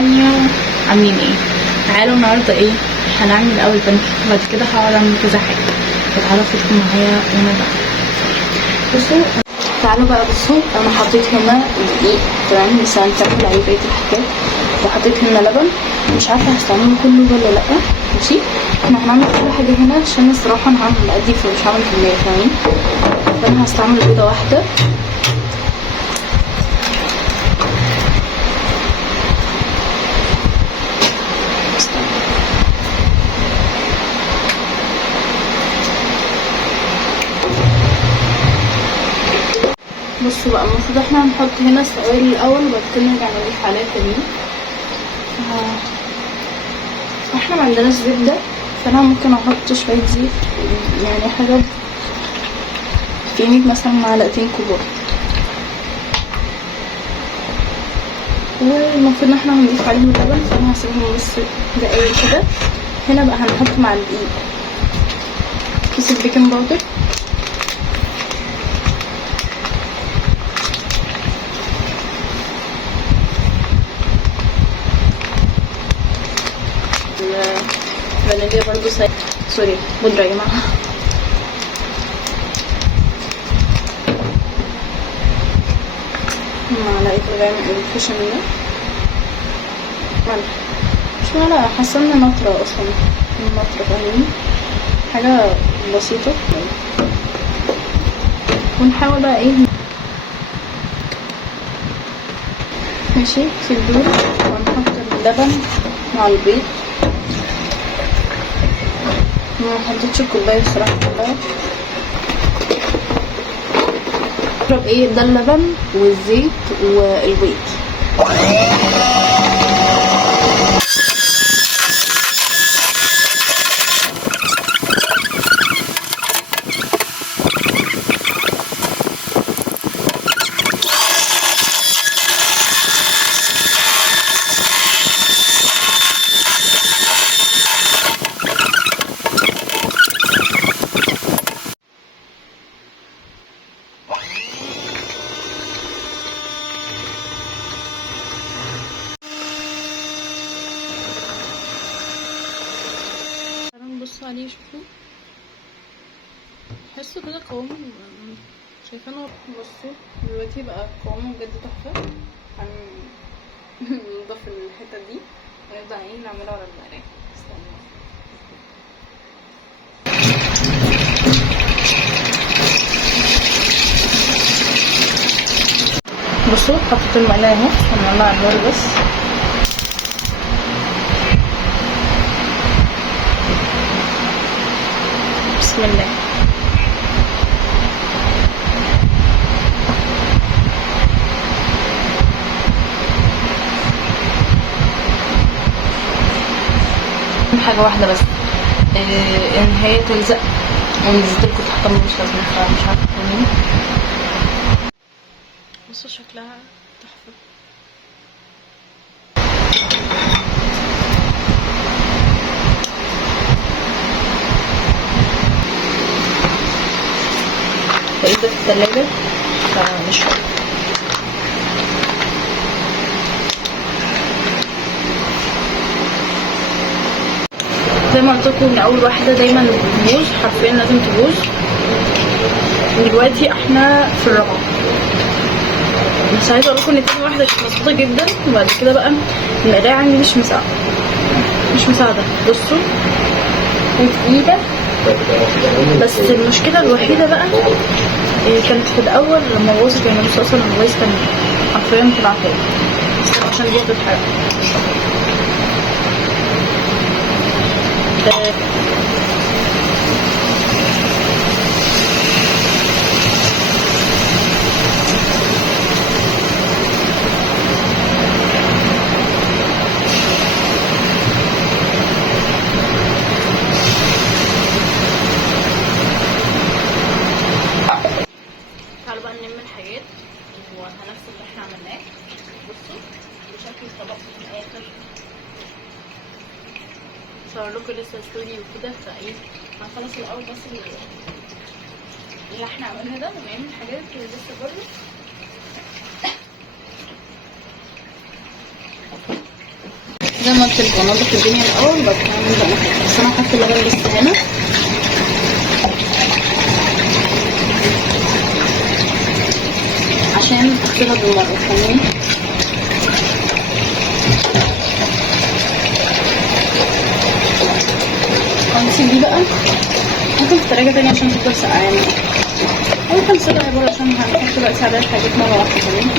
انيو، عاملين ايه؟ تعالوا النهارده ايه هنعمل الاول بانكيك وبعد كده هقعد اعمل كذا حاجه، فتعالوا خدكم معايا وانا بعمل. بصوا تعالوا بقى، بصوا انا حطيت هنا دقيق تمام، بس هنكمل عليه بقيه الحاجات. وحطيت هنا لبن، مش عارفه هستعمله كله ولا لا. ماشي، احنا هنعمل كل حاجه هنا عشان الصراحه انا هعمل مقادير فمش هعمل كميه، فاهمين؟ فانا هستعمل بيضه واحده. بصوا بقى، المفروض احنا هنحط هنا السوائل الاول وبعد كده نرجع نضيف عليها تاني. احنا ما عندناش زبده، فانا ممكن احط شويه زيت، يعني حاجه قيمه مثلا معلقتين كبار. والمفروض ان احنا هنضيف عليهم اللبن، فانا هسيبهم بس دقايق كده. هنا بقى هنحط مع الدقيق كيس البيكنج باودر، فانيليا برضو سوري بودرة يا جماعة، معلقة غامق الخشنية، ملح، مش معلقة، حاسة ان نطرة اصلا، نطرة فاهمين، حاجة بسيطة. ونحاول بقى ايه، ماشي في الدور، ونحط اللبن مع البيض. ما حطيتش الكوبايه الصراحه كلها. نضرب ايه ده اللبن والزيت والبيض. بصوا عليه، شوفوا حسوا كده قوامه، شايفينه؟ بصوا دلوقتي بقى قوامه بجد تحفه. هنضيف الحته دي ونبدا ايه نعملها على المقلايه. بصوا حطيت المقلايه اهو، هنولع النار بس. بسم الله. حاجه واحده بس، ان هي تلزق، ونزلتلكوا تحت مش لازم، فمش عارفه مين. بصوا شكلها تحفه. لقيت في التلاجة فنشرب. زي ما قلتلكوا من اول واحده دايما بتبوظ، حرفيا لازم تبوظ. دلوقتي احنا في الرابعه، بس عايزه اقولكم ان تاني واحده كانت مظبوطه جدا. وبعد كده بقى المقلايه عندي مش مساعده. بصوا تقيله، بس المشكله الوحيده بقى كانت في الاول لما باظت، يعني بصوا اصلا الفويس كان حرفيا طلع تاني، بس عشان دي هتتحرق. تعالوا بقى نلم الحاجات وهنفس اللي احنا عملناه. بصوا بشكل الطبق في الاخر، صور لكم لسه ستوري وكده، فايه هنخلص الاول بس اللي احنا عملنا ده، ونعمل الحاجات لسه برضه. زي ما قلت لكم انضف الدنيا الاول وبعد كده نبدا نحط. بس انا هحط اللبن بس هنا عشان اغسلها بالمره. فاهمين؟ هنسيب دي بقى ممكن في التلاجة تاني عشان تفضل سقعانة، او ممكن نسيبها بره عشان هنحط دلوقتي عليها الحاجات مرة واحدة. تمام.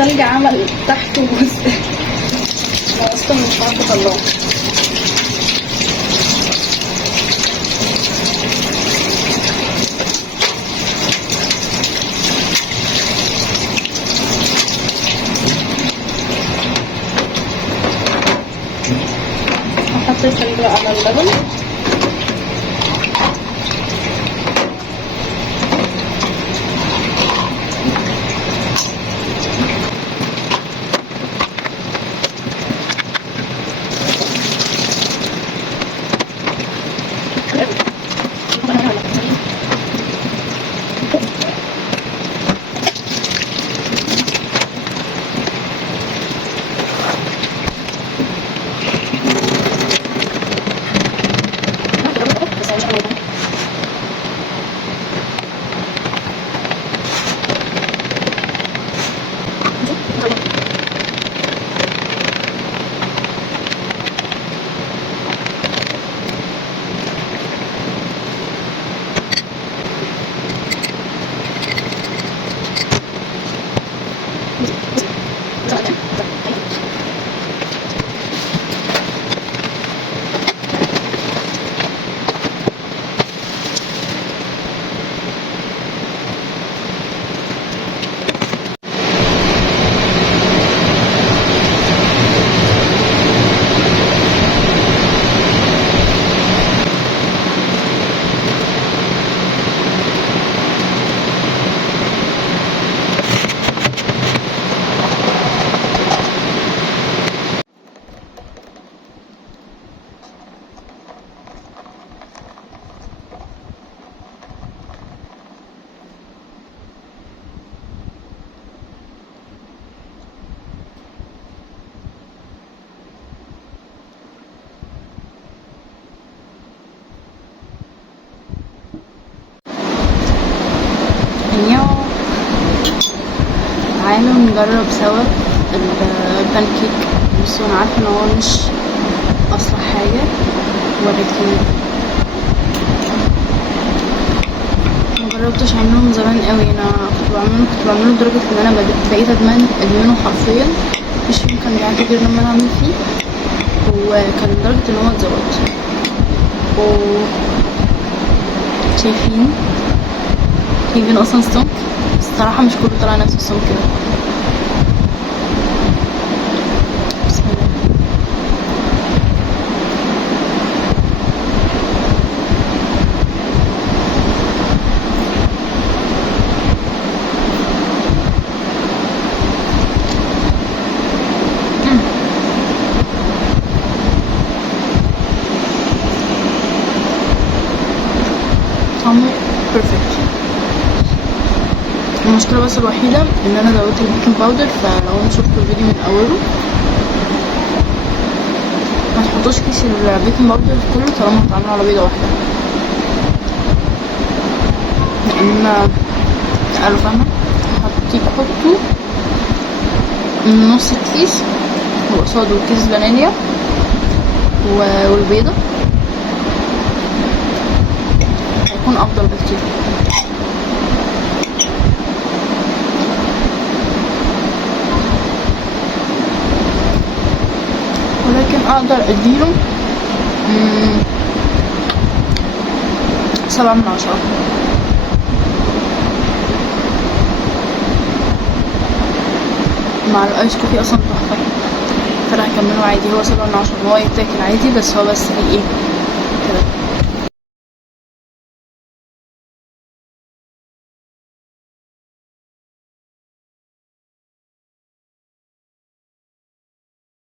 التلج عمل تحته جزء انا اصلا مش عارفه اطلعه. هحط التلج بقى على اللبن. تعالوا نجرب سوا البانكيك. بصوا انا عارفه ان هو مش اصلح حاجه ولكن مجربتش اعمله من زمان قوي. انا كنت بعمله لدرجه ان انا بقيت ادمنه حرفيا. مش يمكن بيعدي غير لما انا اعمل فيه، وكان لدرجه ان هو اتظبط. شايفين اصلا السمك، بس الصراحه مش كله طلع نفس السمك كده. بسم الله. المشكلة بس الوحيدة ان انا زودت البيكنج باودر، فلو انتوا شفتوا الفيديو من اوله ما تحطوش كيس البيكنج باودر كله طالما هتعملوا على بيضة واحدة، لان قالوا فاهمة حطوا نص الكيس وقصاده كيس فانيليا والبيضة، هيكون افضل بكتير. ولكن اقدر اديله 7/10. مع الايس كوفي اصلا تحفة، فانا هكمله عادي. هو 7/10 هو يتاكل عادي، بس هو بس فيه ايه كده